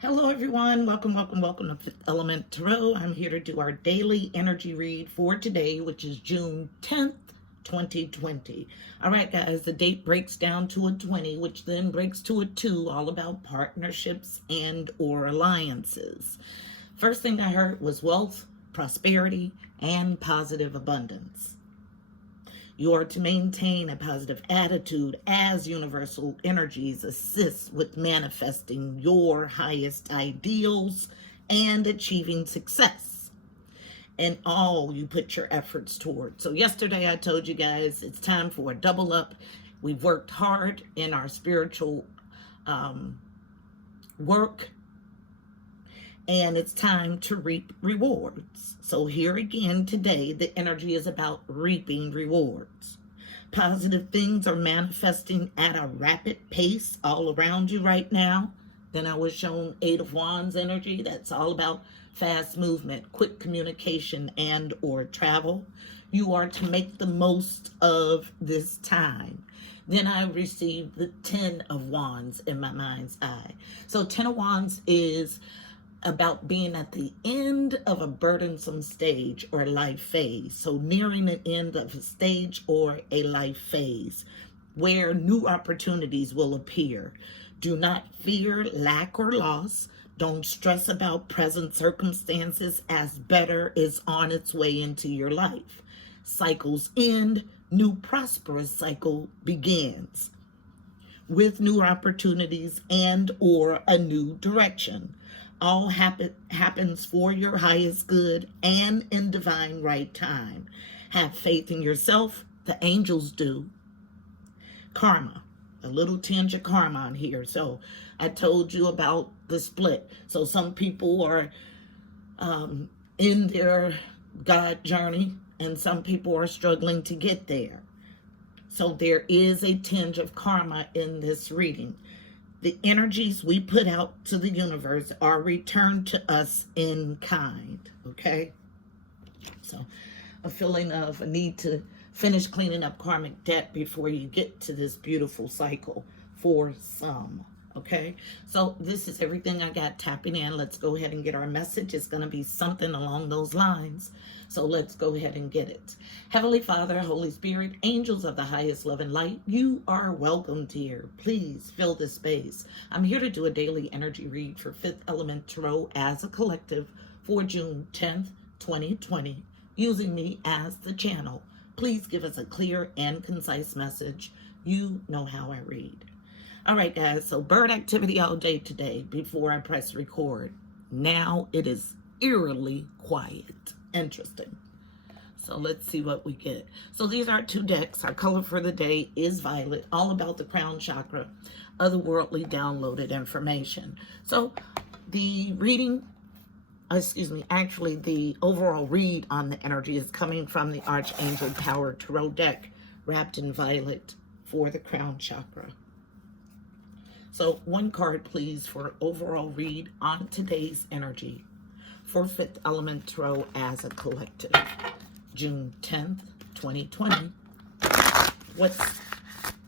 Hello, everyone. Welcome to Fifth Element Tarot. I'm here to do our daily energy read for today, which is June 10th, 2020. All right, guys, the date breaks down to a 20, which then breaks to a 2, all about partnerships and or alliances. First thing I heard was wealth, prosperity, and positive abundance. You are to maintain a positive attitude as universal energies assist with manifesting your highest ideals and achieving success in all you put your efforts toward. So yesterday I told you guys it's time for a double up. We've worked hard in our spiritual work, and it's time to reap rewards. So here again today, the energy is about reaping rewards. Positive things are manifesting at a rapid pace all around you right now. Then I was shown Eight of Wands energy. That's all about fast movement, quick communication, and or travel. You are to make the most of this time. Then I received the 10 of Wands in my mind's eye. So 10 of Wands is about being at the end of a burdensome stage or life phase. So nearing the end of a stage or a life phase where new opportunities will appear. Do not fear lack or loss. Don't stress about present circumstances, as better is on its way into your life. Cycles end, new prosperous cycle begins with new opportunities and or a new direction. All happens for your highest good and in divine right time. Have faith in yourself. The angels do. Karma. A little tinge of karma on here. So I told you about the split. So some people are in their God journey and some people are struggling to get there. So there is a tinge of karma in this reading. The energies we put out to the universe are returned to us in kind, okay? So a feeling of a need to finish cleaning up karmic debt before you get to this beautiful cycle for some, okay? So this is everything I got tapping in. Let's go ahead and get our message. It's going to be something along those lines. So let's go ahead and get it. Heavenly Father, Holy Spirit, angels of the highest love and light, you are welcomed here. Please fill this space. I'm here to do a daily energy read for Fifth Element Tarot as a collective for June 10th, 2020, using me as the channel. Please give us a clear and concise message. You know how I read. All right, guys, so bird activity all day today before I press record. Now it is eerily quiet. Interesting. So let's see what we get. So these are two decks. Our color for the day is violet, all about the crown chakra, otherworldly downloaded information. So the reading, actually the overall read on the energy is coming from the Archangel Power Tarot deck, wrapped in violet for the crown chakra. So one card, please, for overall read on today's energy for Fifth Element Tarot as a collective. June 10th, 2020. What's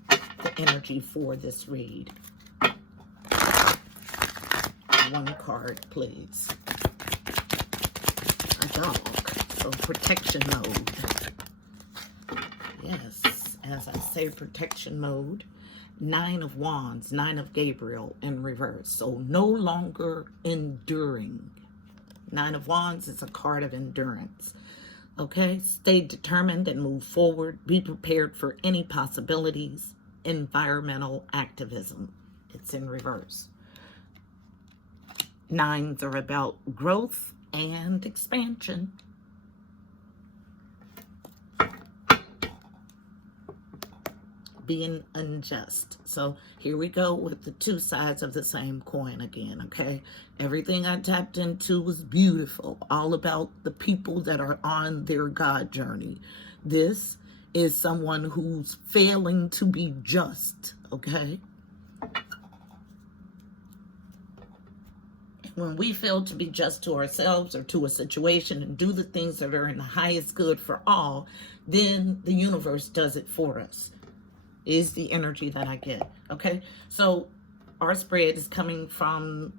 the energy for this read? One card, please. A dog. So protection mode. Yes, as I say, protection mode. 9 of Wands, 9 of Gabriel in reverse. So no longer enduring. 9 of Wands is a card of endurance. Okay, stay determined and move forward. Be prepared for any possibilities. Environmental activism. It's in reverse. 9s are about growth and expansion. Being unjust. So here we go with the two sides of the same coin again, okay? Everything I tapped into was beautiful, all about the people that are on their God journey. This is someone who's failing to be just, okay? When we fail to be just to ourselves or to a situation and do the things that are in the highest good for all, then the universe does it for us. Is the energy that I get. Okay, so our spread is coming from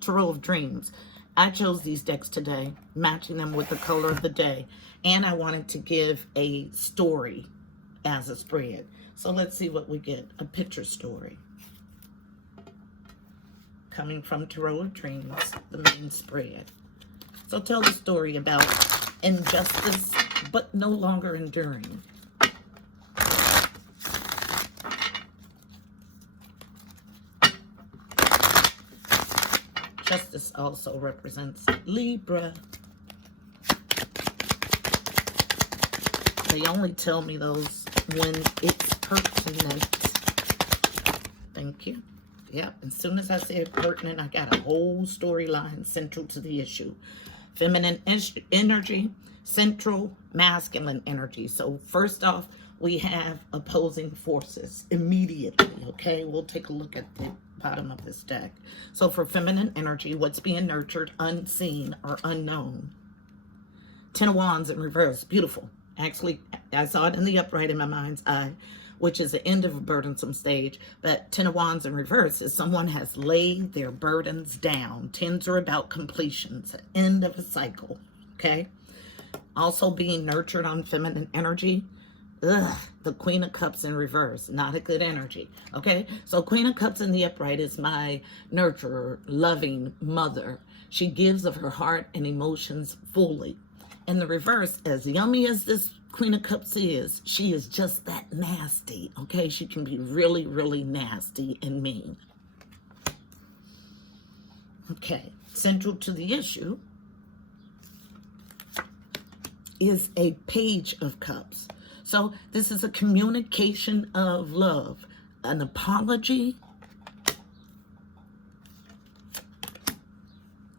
Tarot of Dreams. I chose these decks today, matching them with the color of the day. And I wanted to give a story as a spread. So let's see what we get. A picture story. Coming from Tarot of Dreams, the main spread. So tell the story about injustice, but no longer enduring. Justice also represents Libra. They only tell me those when it's pertinent. Thank you. Yep, as soon as I said pertinent, I got a whole storyline central to the issue. Feminine energy, central masculine energy. So first off, we have opposing forces immediately, okay? We'll take a look at the bottom of this deck. So for feminine energy, what's being nurtured, unseen, or unknown. Ten of Wands in reverse, beautiful. Actually, I saw it in the upright in my mind's eye, which is the end of a burdensome stage. But Ten of Wands in reverse is someone has laid their burdens down. Tens are about completions, end of a cycle, okay? Also being nurtured on feminine energy. The Queen of Cups in reverse, not a good energy, okay? So Queen of Cups in the upright is my nurturer, loving mother. She gives of her heart and emotions fully. In the reverse, as yummy as this Queen of Cups is, she is just that nasty, okay? She can be really, really nasty and mean. Okay, central to the issue is a Page of Cups. So this is a communication of love, an apology.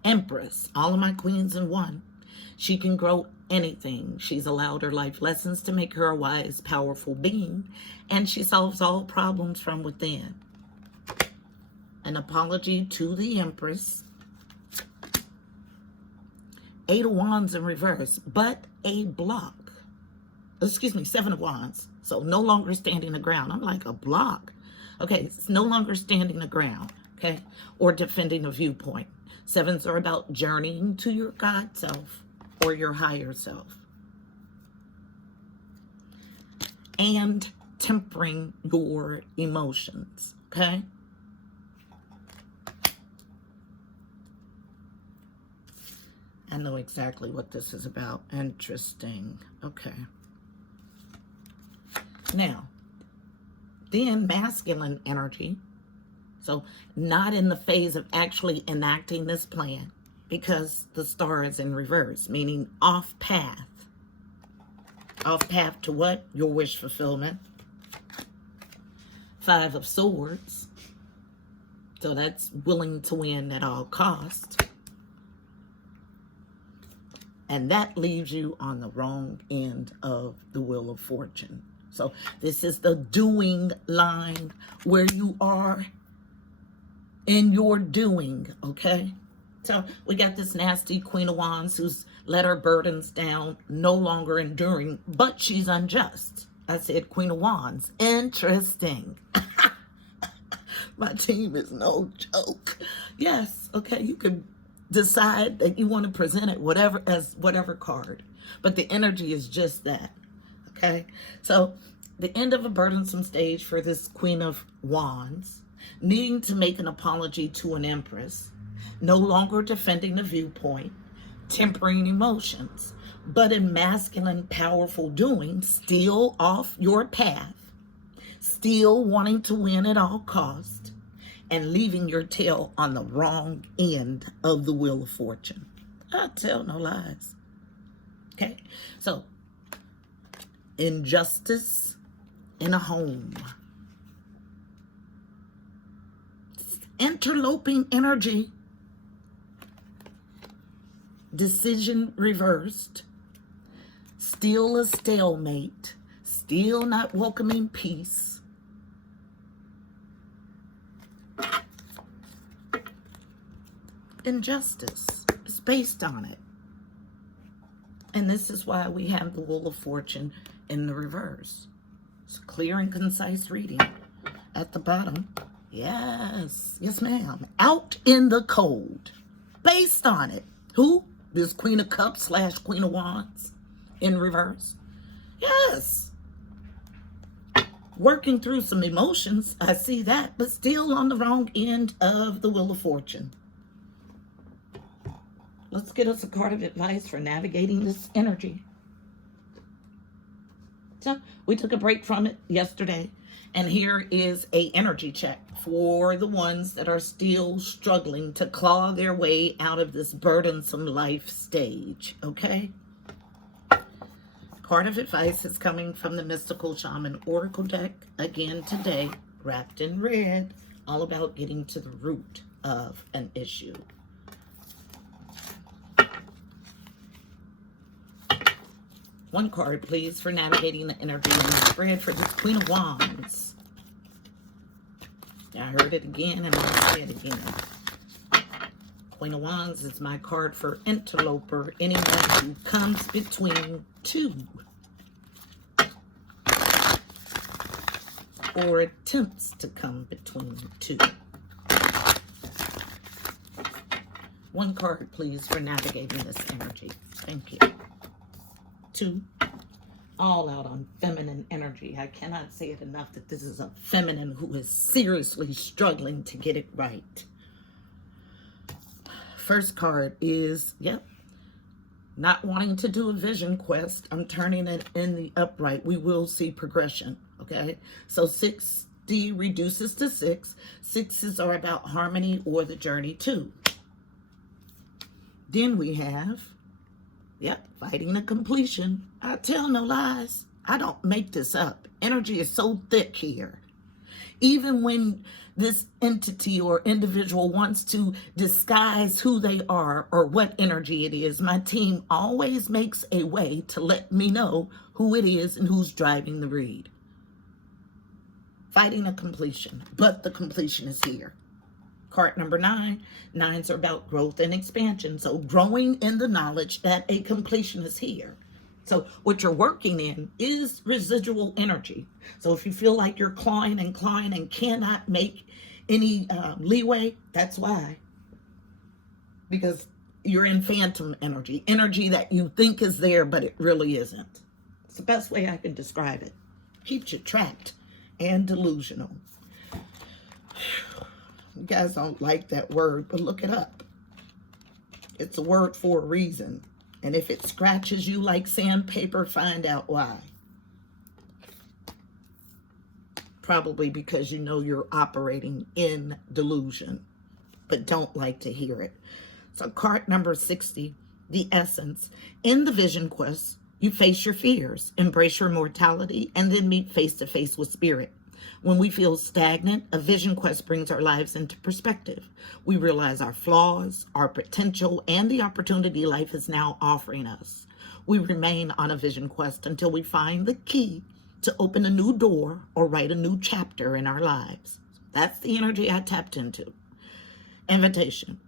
Empress, all of my queens in one. She can grow anything. She's allowed her life lessons to make her a wise, powerful being, and she solves all problems from within. An apology to the Empress. Eight of Wands in reverse, but a block. Excuse me, Seven of Wands. So no longer standing the ground. I'm like, a block. Okay, it's no longer standing the ground, okay? Or defending a viewpoint. Sevens are about journeying to your God self or your higher self. And tempering your emotions, okay? I know exactly what this is about. Interesting. Okay. Now, then masculine energy. So not in the phase of actually enacting this plan because the star is in reverse, meaning off path. Off path to what? Your wish fulfillment. Five of Swords. So that's willing to win at all costs. And that leaves you on the wrong end of the Wheel of Fortune. So this is the doing line where you are in your doing, okay? So we got this nasty Queen of Wands who's let her burdens down, no longer enduring, but she's unjust. I said Queen of Wands. Interesting. My team is no joke. Yes, okay, you can decide that you want to present it as whatever card, but the energy is just that. Okay, so the end of a burdensome stage for this Queen of Wands, needing to make an apology to an Empress, no longer defending the viewpoint, tempering emotions, but in masculine, powerful doing, still off your path, still wanting to win at all cost, and leaving your tail on the wrong end of the Wheel of Fortune. I tell no lies. Okay, so injustice in a home. Interloping energy. Decision reversed. Still a stalemate. Still not welcoming peace. Injustice is based on it. And this is why we have the Wheel of Fortune in the reverse. It's a clear and concise reading at the bottom. Yes. Yes, ma'am. Out in the cold. Based on it. Who? This Queen of Cups / Queen of Wands in reverse. Yes. Working through some emotions. I see that. But still on the wrong end of the Wheel of Fortune. Let's get us a card of advice for navigating this energy. So we took a break from it yesterday. And here is a energy check for the ones that are still struggling to claw their way out of this burdensome life stage. Okay? Card of advice is coming from the Mystical Shaman Oracle deck. Again today, wrapped in red. All about getting to the root of an issue. One card, please, for navigating the energy in the spread for this Queen of Wands. I heard it again, and I'll say it again. Queen of Wands is my card for interloper, anyone who comes between two or attempts to come between two. One card, please, for navigating this energy. Thank you. 2, all out on feminine energy. I cannot say it enough that this is a feminine who is seriously struggling to get it right. First card is, not wanting to do a vision quest. I'm turning it in the upright. We will see progression, okay? So 60 reduces to 6. 6s are about harmony or the journey too. Then we have, fighting a completion. I tell no lies. I don't make this up. Energy is so thick here. Even when this entity or individual wants to disguise who they are or what energy it is, my team always makes a way to let me know who it is and who's driving the read. Fighting a completion, but the completion is here. Card number 9. 9s are about growth and expansion. So growing in the knowledge that a completion is here. So what you're working in is residual energy. So if you feel like you're clawing and cannot make any leeway, that's why. Because you're in phantom energy. Energy that you think is there, but it really isn't. It's the best way I can describe it. Keeps you trapped and delusional. You guys don't like that word, but look it up. It's a word for a reason. And if it scratches you like sandpaper, find out why. Probably because you know you're operating in delusion, but don't like to hear it. So card number 60, the essence. In the vision quest, you face your fears, embrace your mortality, and then meet face to face with spirit. When we feel stagnant, a vision quest brings our lives into perspective. We realize our flaws, our potential, and the opportunity life is now offering us. We remain on a vision quest until we find the key to open a new door or write a new chapter in our lives. That's the energy I tapped into. Invitation.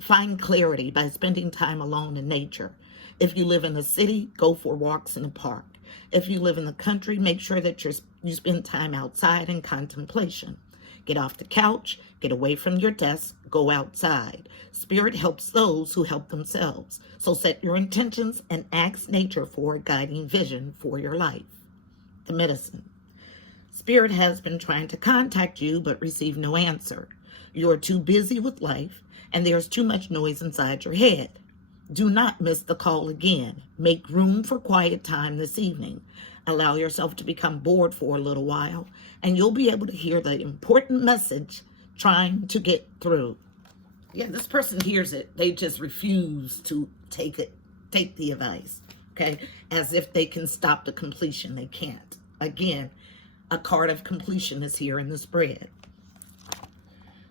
Find clarity by spending time alone in nature. If you live in the city, go for walks in the park. If you live in the country, make sure that you spend time outside in contemplation. Get off the couch, get away from your desk, go outside. Spirit helps those who help themselves. So set your intentions and ask nature for a guiding vision for your life. The medicine. Spirit has been trying to contact you but receive no answer. You are too busy with life and there's too much noise inside your head. Do not miss the call again. Make room for quiet time this evening. Allow yourself to become bored for a little while, and you'll be able to hear the important message trying to get through. Yeah, this person hears it. They just refuse to take the advice, okay? As if they can stop the completion. They can't. Again, a card of completion is here in the spread.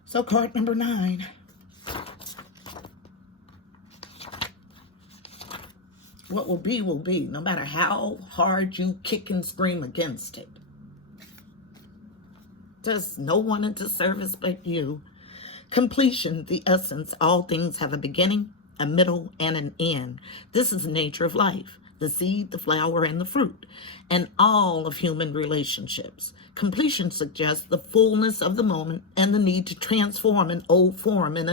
So card number 9. What will be, no matter how hard you kick and scream against it. There's no one into service but you. Completion, the essence. All things have a beginning, a middle, and an end. This is the nature of life. the seed, the flower, and the fruit, and all of human relationships. Completion suggests the fullness of the moment and the need to transform an old form into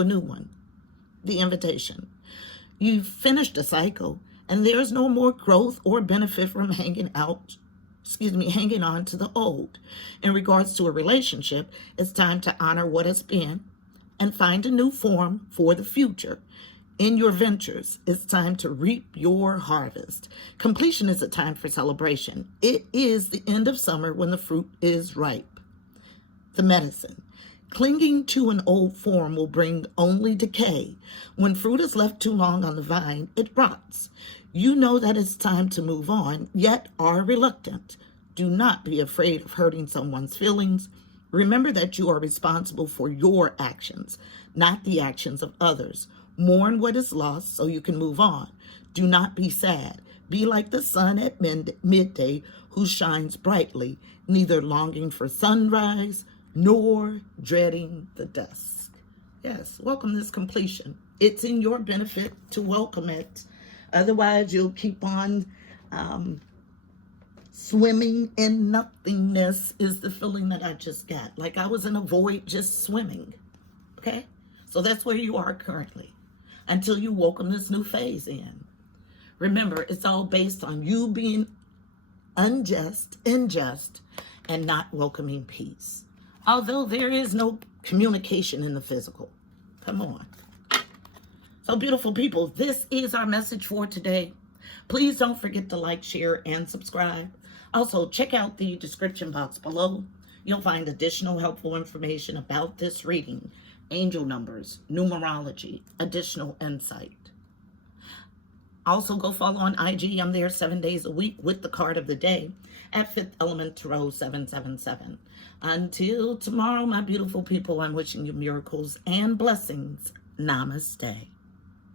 a new one. The invitation. You've finished a cycle, and there is no more growth or benefit from hanging on to the old. In regards to a relationship, it's time to honor what has been and find a new form for the future. In your ventures, it's time to reap your harvest. Completion is a time for celebration. It is the end of summer when the fruit is ripe. The medicine. Clinging to an old form will bring only decay. When fruit is left too long on the vine, it rots. You know that it's time to move on, yet are reluctant. Do not be afraid of hurting someone's feelings. Remember that you are responsible for your actions, not the actions of others. Mourn what is lost so you can move on. Do not be sad. Be like the sun at midday who shines brightly, neither longing for sunrise nor dreading the dusk. Yes, welcome this completion. It's in your benefit to welcome it. Otherwise, you'll keep on swimming in nothingness is the feeling that I just got. Like I was in a void just swimming. Okay? So that's where you are currently until you welcome this new phase in. Remember, it's all based on you being unjust, and not welcoming peace. Although there is no communication in the physical. Come on. So beautiful people, this is our message for today. Please don't forget to like, share, and subscribe. Also, check out the description box below. You'll find additional helpful information about this reading, angel numbers, numerology, additional insight. Also, go follow on IG. I'm there 7 days a week with the card of the day at Fifth Element Tarot 777. Until tomorrow, my beautiful people, I'm wishing you miracles and blessings. Namaste.